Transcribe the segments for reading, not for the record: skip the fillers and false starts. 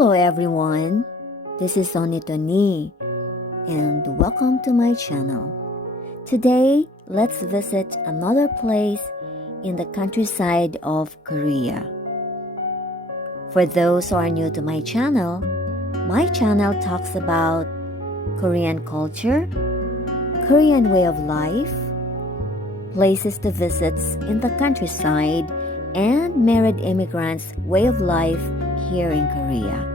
Hello everyone, this is ONNIE and welcome to my channel. Today, let's visit another place in the countryside of Korea. For those who are new to my channel talks about Korean culture, Korean way of life, places to visit in the countryside, and married immigrants' way of life here in Korea.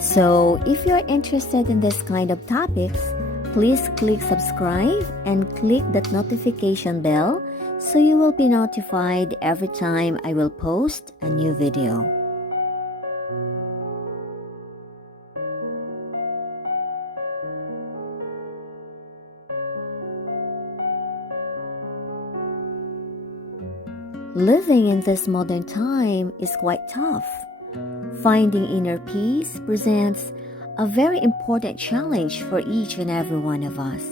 So, if you're interested in this kind of topics, please click subscribe and click that notification bell so you will be notified every time I will post a new video. Living in this modern time is quite tough. Finding inner peace presents a very important challenge for each and every one of us.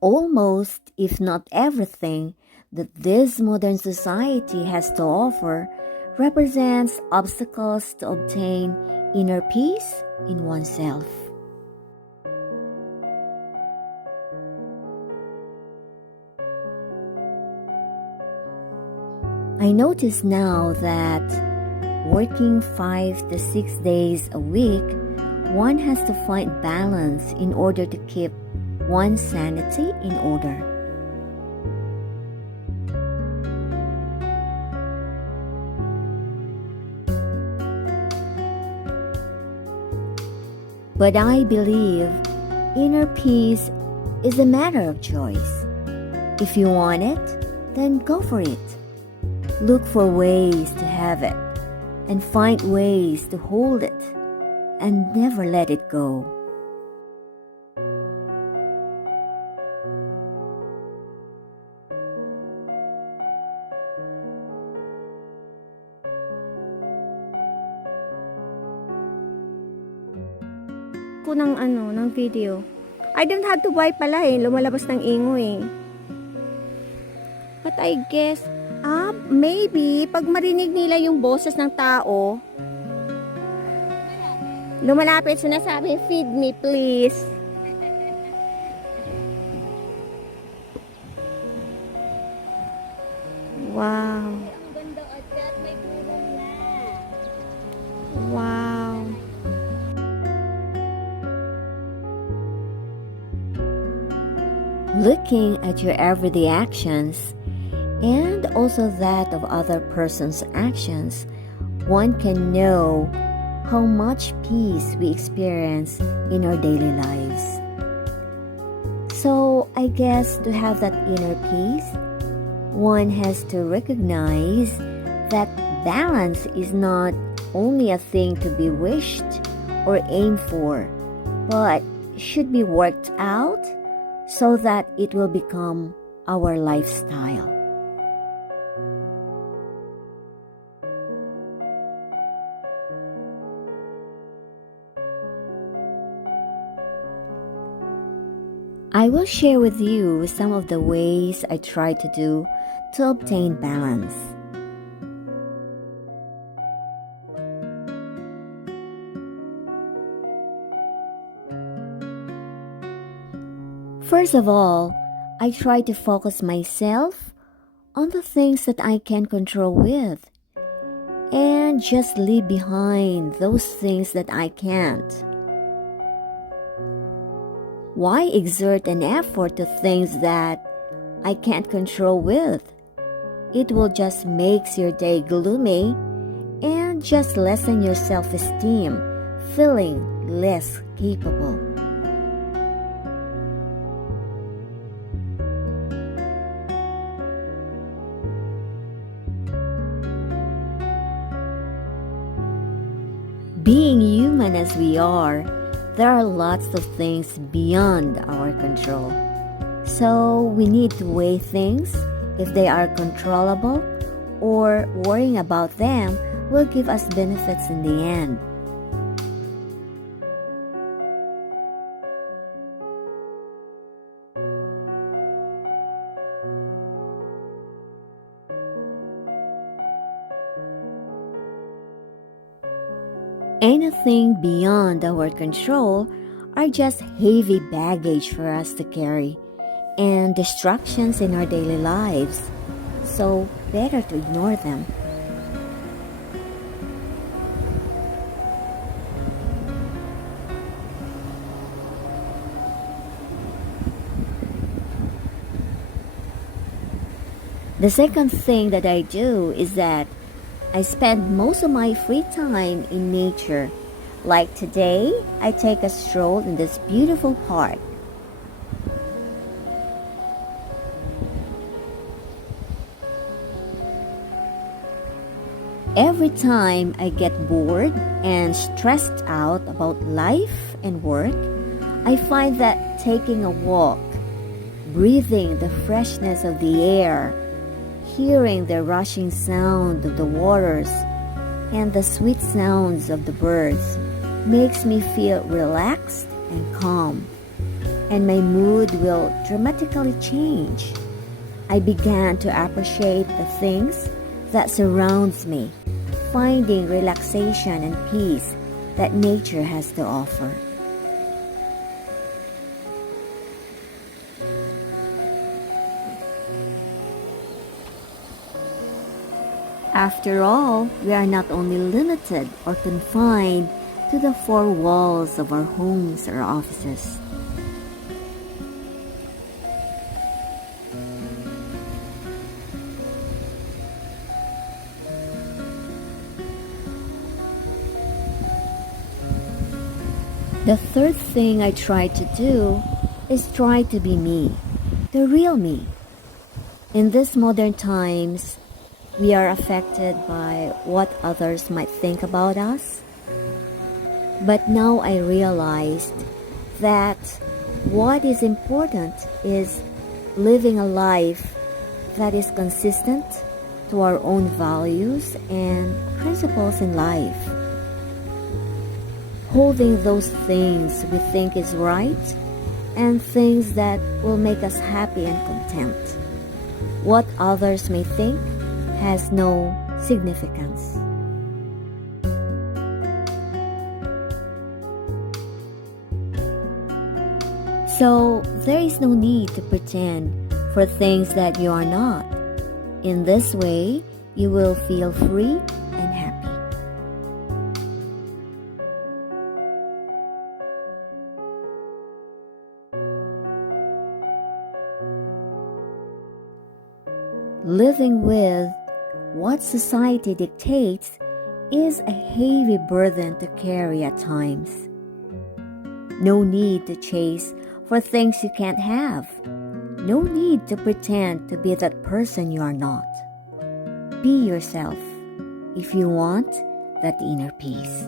Almost, if not everything, that this modern society has to offer represents obstacles to obtain inner peace in oneself. I notice now that working 5 to 6 days a week, one has to find balance in order to keep one's sanity in order. But I believe inner peace is a matter of choice. If you want it, then go for it. Look for ways to have it and find ways to hold it and never let it go. Ko ng video. I don't have to buy pala lumalabas ng ingo But I guess, maybe, pag marinig nila yung boses ng tao, lumalapit, sinasabi, feed me please. Wow. Wow. Looking at your everyday actions and also that of other person's actions, one can know how much peace we experience in our daily lives. So I guess to have that inner peace, one has to recognize that balance is not only a thing to be wished or aimed for, but should be worked out so that it will become our lifestyle. I will share with you some of the ways I try to do to obtain balance. First of all, I try to focus myself on the things that I can control with and just leave behind those things that I can't. Why exert an effort to things that I can't control with? It will just make your day gloomy and just lessen your self-esteem, feeling less capable. Being human as we are, there are lots of things beyond our control. So we need to weigh things if they are controllable or worrying about them will give us benefits in the end. Anything beyond our control are just heavy baggage for us to carry and distractions in our daily lives, so better to ignore them. The second thing that I do is that I spend most of my free time in nature. Like today, I take a stroll in this beautiful park. Every time I get bored and stressed out about life and work, I find that taking a walk, breathing the freshness of the air, hearing the rushing sound of the waters, and the sweet sounds of the birds makes me feel relaxed and calm, and my mood will dramatically change. I began to appreciate the things that surrounds me, finding relaxation and peace that nature has to offer. After all, we are not only limited or confined to the four walls of our homes or offices. The third thing I try to do is try to be me, the real me. In these modern times, we are affected by what others might think about us. But now I realized that what is important is living a life that is consistent to our own values and principles in life. Holding those things we think is right and things that will make us happy and content. What others may think has no significance. So there is no need to pretend for things that you are not. In this way, you will feel free and happy. Living with what society dictates is a heavy burden to carry at times. No need to chase for things you can't have. No need to pretend to be that person you are not. Be yourself if you want that inner peace.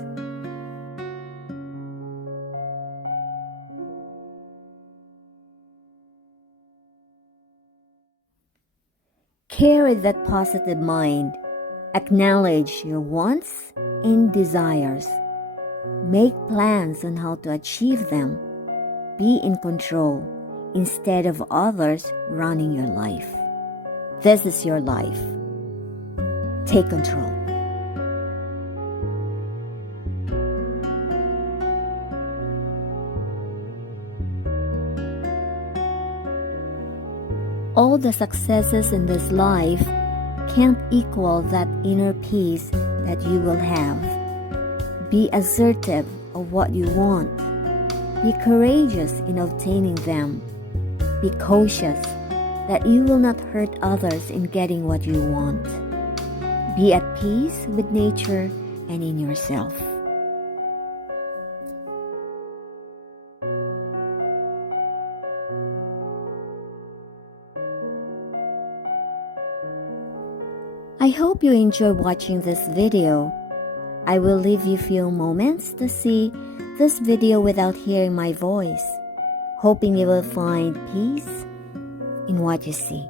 Carry that positive mind. Acknowledge your wants and desires. Make plans on how to achieve them. Be in control instead of others running your life. This is your life. Take control. All the successes in this life can't equal that inner peace that you will have. Be assertive of what you want. Be courageous in obtaining them. Be cautious that you will not hurt others in getting what you want. Be at peace with nature and in yourself. I hope you enjoy watching this video. I will leave you a few moments to see this video without hearing my voice, hoping you will find peace in what you see.